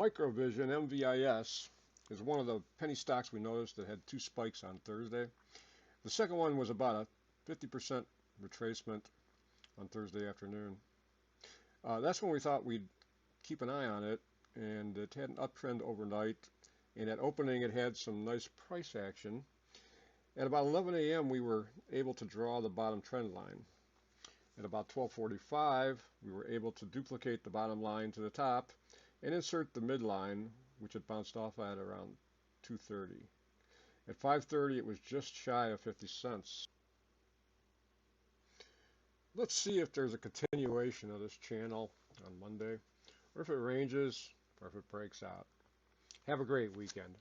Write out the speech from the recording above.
Microvision MVIS is one of the penny stocks we noticed that had two spikes on Thursday. The second one was about a 50% retracement on Thursday afternoon. That's when we thought we'd keep an eye on it, and it had an uptrend overnight, and at opening it had some nice price action. At about 11 a.m. we were able to draw the bottom trend line. At about 12:45 we were able to duplicate the bottom line to the top and insert the midline, which it bounced off at around 2:30. At 5:30 it was just shy of 50 cents. Let's see if there's a continuation of this channel on Monday, or if it ranges, or if it breaks out. Have a great weekend.